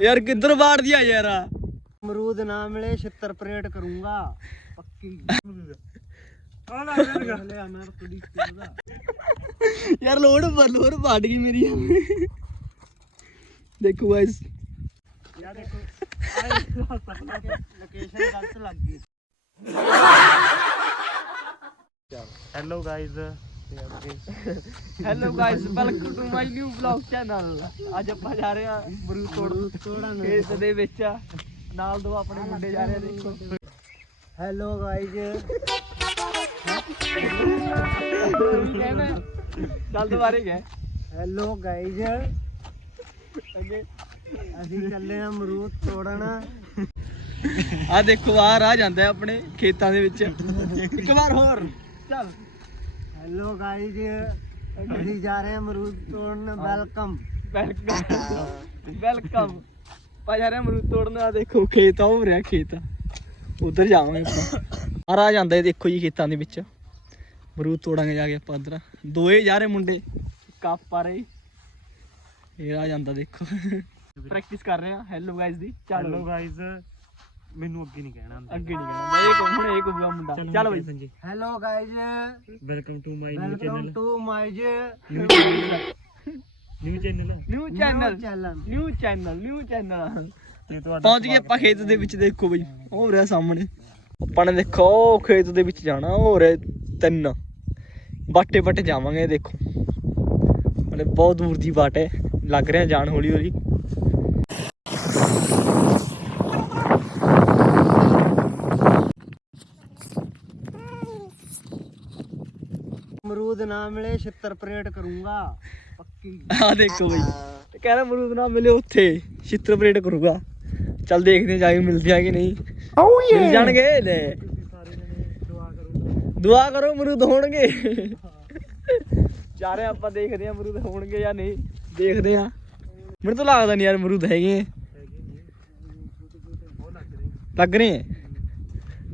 ਯਾਰ ਕਿੱਧਰ ਬਾੜ ਦਿਆ ਯਾਰ? ਅਮਰੂਦ ਨਾ ਮਿਲੇ ਛਿੱਤਰ ਪਰੇਡ ਕਰੂੰਗਾ। ਪੱਕੀ। ਲਿਆ ਮੈਂ ਕੁੜੀ ਦਾ ਯਾਰ ਲੋੜ ਲੋੜ ਬਾੜ ਗਈ ਮੇਰੀ। ਦੇਖੋ ਗਾਇਸ ਯਾ ਦੇਖੋ ਲੋਕੇਸ਼ਨ ਗਲਤ ਲੱਗ ਗਈ। Hello guys hello guys welcome to my new vlog channel ਅੱਜ ਆਪਾਂ ਜਾ ਰਹੇ ਹਾਂ ਬਰੂ ਤੋੜ ਤੋੜਨ। ਖੇਤ ਦੇ ਵਿੱਚ। ਨਾਲ ਦੋ ਆਪਣੇ ਮੁੰਡੇ ਜਾ ਰਹੇ ਆ ਦੇਖੋ। ਹੈਲੋ ਹੈ? ਚੱਲ ਦੁਬਾਰੇ ਗਏ। ਹੈਲੋ ਅੱਗੇ ਅਸੀਂ ਚੱਲੇ ਆ ਅਮਰੂਦ ਤੋੜਨ। ਆ ਦੇਖੋ ਆ ਰਾਹ ਜਾਂਦਾ ਆਪਣੇ ਖੇਤਾਂ ਦੇ ਵਿੱਚ। ਇੱਕ ਵਾਰ ਹੋਰ। ਚੱਲ। ਹੈਲੋ ਗਾਇਜ਼ ਅਸੀਂ ਜਾ ਰਹੇ ਆ ਅਮਰੂਦ ਤੋੜਨ ਵੈਲਕਮ। ਵੈਲਕਮ। ਵੈਲਕਮ। ਪਾ ਜਾ ਰਹੇ ਅਮਰੂਦ ਤੋੜਨ ਆ ਦੇਖੋ ਖੇਤ ਆ ਹੋ ਰਿਹਾ ਖੇਤ। ਉਧਰ ਜਾਵਾਂਗੇ ਆਪਾਂ। ਆ ਰਾਹ ਜਾਂਦਾ ਹੈ ਦੇਖੋ ਜੀ ਖੇਤਾਂ ਦੇ ਵਿੱਚ। ਅਮਰੂਦ ਤੋੜਾਂਗੇ ਜਾ ਕੇ ਆਪਾਂ ਉਧਰ ਦੋਏ ਜਾ ਰਹੇ ਮੁੰਡੇ। ਕੱਪ ਆ ਰਹੇ। ਇਹ ਰਾਹ ਜਾਂਦਾ ਦੇਖੋ। ਪ੍ਰੈਕਟਿਸ ਕਰ ਰਹੇ ਆ ਹੈਲੋ ਗਾਇਸ ਦੀ। ਚੱਲ। ਮੈਨੂੰ ਅੱਗੇ ਨਹੀਂ ਕਹਿਣਾ ਅੱਗੇ ਨਹੀਂ ਕਹਿਣਾ ਮੈਂ ਇਹ ਕਹੂੰ ਹੁਣ ਇਹ ਕਹੂਗਾ ਮੁੰਡਾ? ਚੱਲ ਬਈ। Sanjay. Hello guys welcome to my new welcome channel to my new channel new channel channel new channel new channel ਤੇ ਤੁਹਾਡਾ ਪਹੁੰਚ ਗਏ ਆਪਾਂ ਖੇਤ ਦੇ ਵਿੱਚ ਦੇਖੋ ਬਈ। ਹੋ ਰਿਹਾ ਸਾਹਮਣੇ। ਆਪਾਂ ਨੇ ਦੇਖੋ ਖੇਤ ਦੇ ਵਿੱਚ ਜਾਣਾ। ਹੋ ਰਿਹਾ ਤਿੰਨ। ਬਾਟੇ ਬਾਟੇ ਜਾਵਾਂਗੇ ਦੇਖੋ। ਮਤਲਬ ਬਹੁਤ ਦੂਰ ਦੀ ਬਾਟ ਹੈ। ਲੱਗ ਰਿਹਾ ਜਾਣ ਹੌਲੀ ਹੌਲੀ ਅਮਰੂਦ ਨਾ ਮਿਲੇ ਛਿੱਤਰ ਪਰੇਡ ਕਰੂੰਗਾ ਪੱਕੀ। ਆ ਦੇਖੋ ਬਈ। ਤੇ ਕਹਿ ਰਿਹਾ ਮਰੂਦ ਨਾ ਮਿਲੇ ਉੱਥੇ ਛਿੱਤਰ ਪਰੇਡ ਕਰੂਗਾ। ਚੱਲ ਦੇਖਦੇ ਹਾਂ ਜਾ ਕੇ ਮਿਲਦੇ ਆ ਕਿ ਨਹੀਂ। ਮਿਲ ਜਾਣਗੇ? ਲੈ। ਸਾਰੇ ਜਣੇ ਦੁਆ ਕਰੋ। ਦੁਆ ਕਰੋ ਅਮਰੂਦ ਹੋਣਗੇ। ਜਾ ਰਹੇ ਹਾਂ ਆਪਾਂ ਦੇਖਦੇ ਆ ਅਮਰੂਦ ਹੋਣਗੇ ਜਾਂ ਨਹੀਂ। ਦੇਖਦੇ ਆ ਮੈਨੂੰ ਤਾਂ ਲੱਗਦਾ ਨਹੀਂ ਯਾਰ ਅਮਰੂਦ ਹੈਗੇ। ਆ। ਲੱਗ ਰਹੇ ਆ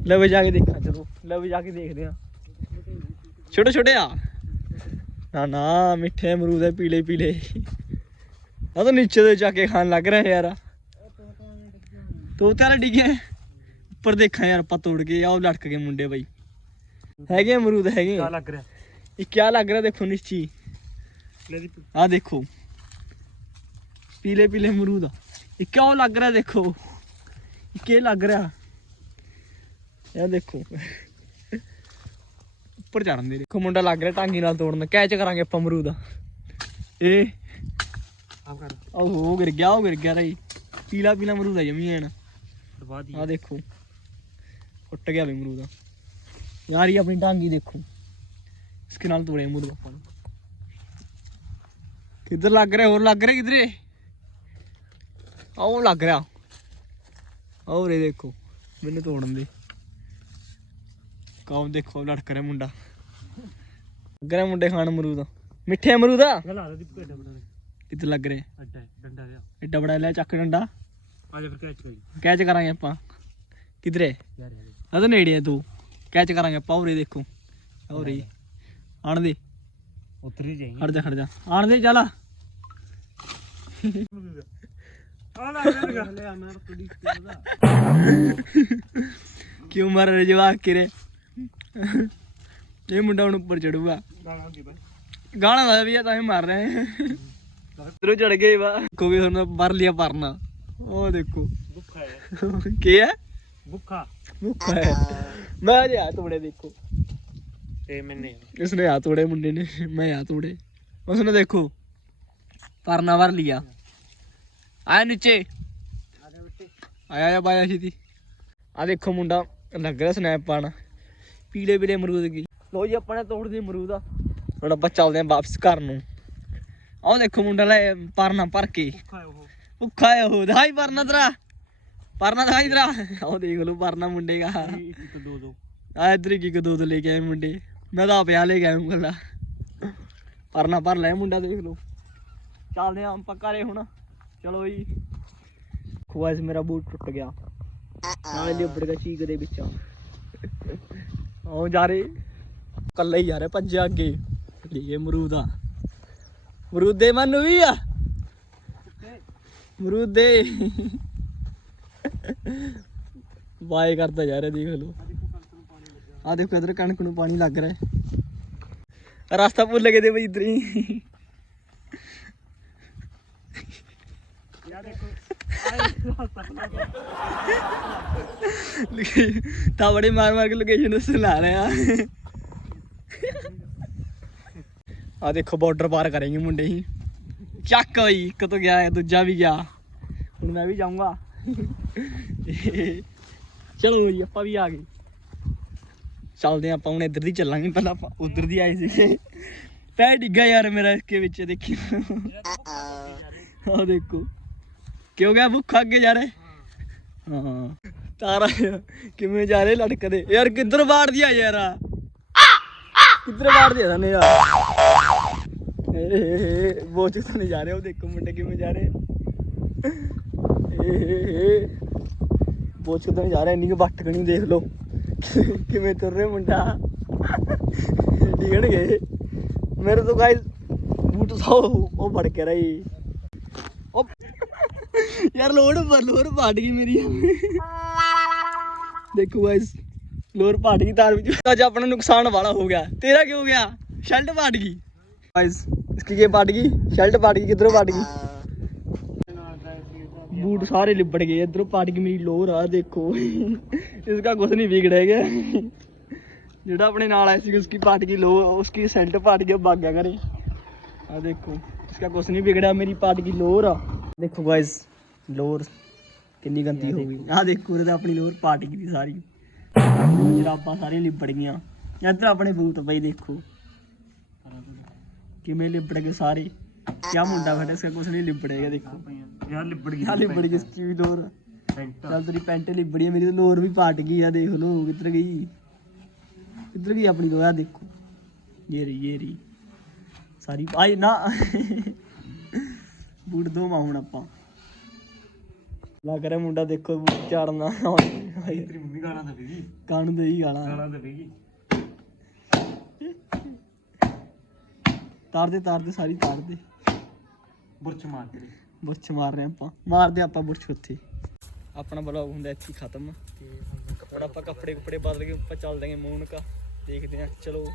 ਲੈ ਵੀ ਜਾ ਕੇ ਦੇਖਾਂ ਚਲੋ। ਲੈ ਵੀ ਜਾ ਕੇ ਦੇਖਦੇ ਆ ਛੋਟੇ ਛੋਟੇ ਆ। ਨਾ ਨਾ ਮਿੱਠੇ ਅਮਰੂਦ ਹੈ ਪੀਲੇ ਪੀਲੇ। ਆ ਤਾਂ ਨੀਚੇ ਦੇ ਜਾ ਕੇ ਖਾਣ ਲੱਗ ਰਿਹਾ ਯਾਰ। ਤੋਤੇ ਵਾਲੇ ਡਿੱਗੇ। ਉੱਪਰ ਦੇਖਾਂ ਯਾਰ ਆਪਾਂ ਤੋੜ ਕੇ ਆ ਉਹ ਲਟਕ ਗਏ ਮੁੰਡੇ ਬਾਈ। ਹੈਗੇ ਅਮਰੂਦ ਹੈਗੇ। ਕਾ ਲੱਗ ਰਿਹਾ? ਇਹ ਕਿਆ ਲੱਗ ਰਿਹਾ ਦੇਖੋ ਨਿਸ਼ਚੀ। ਲੈ ਦੀ ਆ ਦੇਖੋ। ਪੀਲੇ ਪੀਲੇ ਅਮਰੂਦ। ਆ। ਇਹ ਕਿਉਂ ਲੱਗ ਰਿਹਾ? ਦੇਖੋ ਇਹ ਕੀ ਲੱਗ ਰਿਹਾ ਇਹ ਦੇਖੋ ਉੱਪਰ ਚੜਨ ਦੇ ਦੇਖੋ ਮੁੰਡਾ ਲੱਗ ਰਿਹਾ ਟਾਂਗੀ ਨਾਲ ਤੋੜਨ। ਕੈਚ ਕਰਾਂਗੇ ਆਪਾਂ ਅਮਰੂਦ ਇਹ ਆਪ ਕਰ। ਉਹ ਹੋ ਗਿਰ ਗਿਆ ਉਹ ਗਿਰ ਗਿਆ ਰਹੀ ਪੀਲਾ ਪੀਲਾ ਅਮਰੂਦ ਆ ਜਮੀ ਐਨ। ਦੀ ਆ ਦੇਖੋ। ਫੁੱਟ ਗਿਆ ਵੀ ਅਮਰੂਦ ਯਾਰ ਇਹ ਆਪਣੀ ਟਾਂਗੀ ਦੇਖੋ। ਇਸਕੇ ਨਾਲ ਤੋੜੇ ਅਮਰੂਦ ਆਪਾਂ ਨੇ। ਕਿੱਧਰ ਲੱਗ ਰਿਹਾ? ਹੋਰ ਲੱਗ ਰਿਹਾ ਕਿਧਰੇ? ਆਹ ਲੱਗ ਰਿਹਾ। ਆਹ ਰੇ ਦੇਖੋ। ਮੈਨੂੰ ਤੋੜਨ ਦੇ। ਕੌਮ ਦੇਖੋ ਲੜਕ ਰਿਹਾ ਮੁੰਡਾ। ਲੱਗ ਰਿਹਾ ਮੁੰਡੇ ਖਾਣ ਅਮਰੂਦ। ਮਿੱਠੇ ਅਮਰੂਦ? ਆ ਦੀ ਕਿੱਧਰ ਲੱਗ ਰਿਹਾ? ਅੱਡਾ ਡੰਡਾ ਲਿਆ ਐਡਾ ਬੜਾ ਲੈ ਚੱਕ ਡੰਡਾ। ਆ ਜਾ ਫਿਰ ਕੈਚ ਹੋਈ ਕੈਚ ਕਰਾਂਗੇ ਆਪਾਂ। ਕਿਧਰੇ? ਯਾਰ ਯਾਰ। ਆ ਤਾਂ ਨੇੜੇ ਆ ਤੂੰ। ਕੈਚ ਕਰਾਂਗੇ ਆਪਾਂ ਉਰੇ ਦੇਖੋ। ਉਰੇ। ਆਣ ਦੇ। ਉਤਰ ਹੀ ਜਾਈ। ਖੜ ਜਾ ਖੜ ਜਾ। ਆਣ ਦੇ ਚੱਲ। ਕਿਉਂ ਮਾਰ ਰਹੇ ਜਵਾਕ ਕਿਰੇ? ਇਹ ਮੁੰਡਾ ਹੁਣ ਉੱਪਰ ਚੜੂਗਾ। ਗਾਣਾ ਕੀ ਬਾਈ। ਗਾਣਾ ਦਾ ਵੀ ਆ ਤਾਂ ਹੀ ਮਾਰ ਰਹੇ ਇਧਰੋਂ ਚੜ ਗਏ ਵਾ। ਕੋਈ ਹੁਣ ਮਰ ਲਿਆ ਪਰਨਾ। ਉਹ ਦੇਖੋ। ਭੁੱਖਾ ਹੈ। ਕੀ ਹੈ? ਭੁੱਖਾ। ਮੁੱਖਾ ਹੈ। ਮੈਂ ਆ ਤੋੜੇ ਦੇਖੋ। ਤੇ ਮੈਨੇ। ਇਸਨੇ ਆ ਤੋੜੇ ਮੁੰਡੇ ਨੇ। ਮੈਂ ਆ ਤੋੜੇ। ਉਸਨੇ ਦੇਖੋ ਪਰਨਾ ਭਰ ਲਿਆ। ਆਇਆ ਨੀਚੇ। ਆਇਆ ਆ ਬਾਇਆ ਸੀ ਆ ਦੇਖੋ ਮੁੰਡਾ ਲੱਗ ਰਿਹਾ ਸਨੈਪ ਪਾਣਾ ਪੀਲੇ ਪੀਲੇ ਅਮਰੂਦ ਕੀ? ਲੋ ਜੀ ਆਪਾਂ ਨੇ ਤੋੜ ਦੀ ਅਮਰੂਦ ਆ। ਹੁਣ ਆਪਾਂ ਚੱਲਦੇ ਆਂ ਵਾਪਸ ਘਰ ਨੂੰ। ਆਹ ਦੇਖੋ ਮੁੰਡਾ ਲੈ ਪਰਨਾ ਭਰ ਕੇ। ਭੁੱਖਾ ਹੈ ਉਹ। ਭੁੱਖਾ ਹੈ ਉਹ। ਦਿਖਾਈ ਪਰਨਾ ਤੇਰਾ। ਪਰਨਾ ਦਿਖਾਈ ਤੇਰਾ। ਆਹ ਦੇਖ ਲਓ ਪਰਨਾ ਮੁੰਡੇ ਦਾ। ਇੱਕ ਇੱਕ ਦੋ ਦੋ। ਆ ਇਧਰ ਹੀ ਕੀ ਦੋ ਦੋ ਲੈ ਕੇ ਆਏ ਮੁੰਡੇ। ਮੈਂ ਤਾਂ ਪਿਆ ਲੈ ਕੇ ਆਇਆ ਮੁੰਡਾ। ਪਰਨਾ ਭਰ ਲੈ ਮੁੰਡਾ ਦੇਖ ਲਓ। ਚੱਲਦੇ ਆਂ ਆਪਾਂ ਘਰੇ ਹੁਣ। ਚਲੋ ਜੀ। ਖੁਆਇਸ ਮੇਰਾ ਬੂਟ ਟੁੱਟ ਗਿਆ। ਨਾਲੇ ਲਿਬੜ ਗਿਆ ਚੀਕ ਦੇ ਵਿੱਚ। ਆਉ ਜਾ ਰਹੇ। ਕੱਲਾ ਹੀ ਜਾ ਰਿਹਾ ਭੱਜਿਆ ਅੱਗੇ। ਲਈ ਅਮਰੂਦ ਆ। ਅਮਰੂਦ ਦੇ ਮਨ ਵੀ ਆ। ਅਮਰੂਦ। ਦੇ ਵਾਏ ਕਰਦਾ ਜਾ ਰਿਹਾ, ਦੇਖ ਲਓ। ਆ ਦੇਖੋ ਇਧਰ ਕਣਕ ਨੂੰ ਪਾਣੀ ਲੱਗ ਰਿਹਾ। ਰਸਤਾ ਭੁੱਲ ਗਏ ਤੇ ਬਈ ਇਧਰ ਹੀ। ਦੇਖੋ ਮਾਰ ਮਾਰ ਕੇ ਲੋਕੇਸ਼ਨ ਦੱਸਣ ਲਾ ਰਹੇ ਆ। ਦੇਖੋ ਬਾਰਡਰ ਪਾਰ ਕਰਾਂਗੇ ਮੁੰਡੇ ਹੀ। ਚੱਕ ਹੋਈ ਇੱਕ ਤੋਂ ਗਿਆ ਹੈ ਦੂਜਾ ਵੀ ਗਿਆ। ਹੁਣ ਮੈਂ ਵੀ ਜਾਊਂਗਾ। ਚਲੋ ਜੀ ਆਪਾਂ ਵੀ ਆ ਗਏ। ਚੱਲਦੇ ਹਾਂ ਆਪਾਂ, ਹੁਣ ਇੱਧਰ ਦੀ ਚੱਲਾਂਗੇ। ਪਹਿਲਾਂ ਆਪਾਂ ਉਧਰ ਦੀ ਆਏ ਸੀ ਪੈ ਡਿੱਗਾ ਯਾਰ ਮੇਰਾ ਇਸਕੇ ਵਿੱਚ, ਦੇਖੀ। ਆ ਦੇਖੋ। ਕਿਉਂ ਗਿਆ ਭੁੱਖਾ ਅੱਗੇ ਜਾ ਰਹੇ। ਹਾਂ। ਤਾਰਾ ਕਿਵੇਂ ਜਾ ਰਹੇ ਲਟਕਦੇ? ਯਾਰ ਕਿੱਧਰ ਵਾੜ ਦਿਆ ਯਾਰ? ਆ? ਕਿੱਧਰ ਵਾੜ ਦਿਆ ਸਾਨੂੰ ਯਾਰ? ਏ ਬੋਚ ਤਾਂ ਨਹੀਂ ਜਾ ਰਹੇ ਉਹ ਦੇਖੋ ਮੁੰਡੇ ਕਿਵੇਂ ਜਾ ਰਹੇ। ਏ ਬੋਚ ਤਾਂ ਜਾ ਰਿਹਾ, ਇੰਨੀ ਕੁ ਵੱਟ ਕਣੀ ਦੇਖ ਲਓ। ਕਿਵੇਂ ਤੁਰ ਰਿਹਾ ਮੁੰਡਾ? ਡਿਗਣ ਗਏ ਮੇਰੇ ਤੋਂ ਗਾਇਸ ਬੂਟ ਸਾਓ ਉਹ ਫੜ ਕੇ ਰਹੀ। ਉਹ यार लोहर लोहर पाट गई मेरी। देखो गाइस लोहर पाट गई तार में आज अपना नुकसान वाला हो गया। तेरा क्यों हो गया? शर्ट पाट गई गाइस इसकी ये पाट गई शर्ट पाट गई किधरों पाट गई बूट सारे लिबड़ गए, इधरों पाट गई मेरी लोहर आ, देखो। इसका कुछ नहीं बिगड़ेगा। ਜਿਹੜਾ जोड़ा अपने नाल आए ਉਸकी ਪਾਟ ਗਈ ਲੋ ਉਸकी सेंट ਪਾਟ ਗਈ भाग गया करे आ, देखो, इसका कुछ नहीं बिगड़ा, मेरी पाट की लोर ਦੇਖੋ ਗਾਇਸ ਲੋਰ ਕਿੰਨੀ ਗੰਦੀ ਹੋ ਗਈ। ਆ ਦੇਖੋ ਇਹਦਾ ਆਪਣੀ ਲੋਰ ਪਾਟ ਗਈ ਦੀ ਸਾਰੀ। ਜਰਾਬਾਂ ਸਾਰੀਆਂ ਲਿਬੜ ਗਈਆਂ। ਇੱਧਰ ਆਪਣੇ ਬੂਟ ਬਈ ਦੇਖੋ। ਕਿਵੇਂ ਲਿਬੜ ਗਏ ਸਾਰੇ। ਕਿਆ ਮੁੰਡਾ ਫਟੇ ਇਸਕਾ ਕੁਛ ਨਹੀਂ ਲਿਬੜੇਗਾ ਦੇਖੋ। ਯਾਰ ਲਿਬੜ ਗਈ ਯਾਰ ਲਿਬੜ ਗਈ ਇਸਕੀ ਵੀ ਲੋਰ। ਚੱਲ ਤੇਰੀ ਪੈਂਟ ਲਿਬੜੀ ਮੇਰੀ ਤਾਂ ਲੋਰ ਵੀ ਪਾਟ ਗਈ ਆ ਦੇਖ ਲੋ ਕਿੱਧਰ ਗਈ। ਕਿੱਧਰ ਗਈ ਆਪਣੀ ਲੋਰ ਆ ਦੇਖੋ। ਇਹ ਰਹੀ ਸਾਰੀ ਆਈ ਨਾ। ਬੂਟ ਦੋ ਮਾ ਹੁਣ ਆਪਾਂ। ਲਾ ਕਰੇ ਮੁੰਡਾ ਦੇਖੋ ਬੂਟ ਚਾੜਨਾ ਭਾਈ ਤੇਰੀ ਮੰਮੀ ਗਾਲਾਂ ਦੇਵੇਗੀ। ਕਾਣੂ ਦੇ ਹੀ ਗਾਲਾਂ। ਗਾਲਾਂ ਦੇਵੇਗੀ। ਤਾਰ ਦੇ ਤਾਰ ਦੇ ਸਾਰੀ ਤਾਰ ਦੇ ਬੁਰਚ ਮਾਰ ਤੇਰੀ। ਬੁਰਛ ਮਾਰ ਰਹੇ ਆਪਾਂ। ਮਾਰਦੇ ਆਪਾਂ ਬੁਰਛ ਉੱਥੇ। ਆਪਣਾ ਬਲੌਗ ਹੁੰਦਾ ਇੱਥੇ ਖਤਮ। ਤੇ ਹੁਣ ਆਪਾਂ ਕੱਪੜੇ ਕੁਪੜੇ ਬਦਲ ਕੇ ਉੱਪਰ ਚੱਲ ਦਾਂਗੇ ਮੂਨਕਾ। ਦੇਖਦੇ ਆ ਚਲੋ।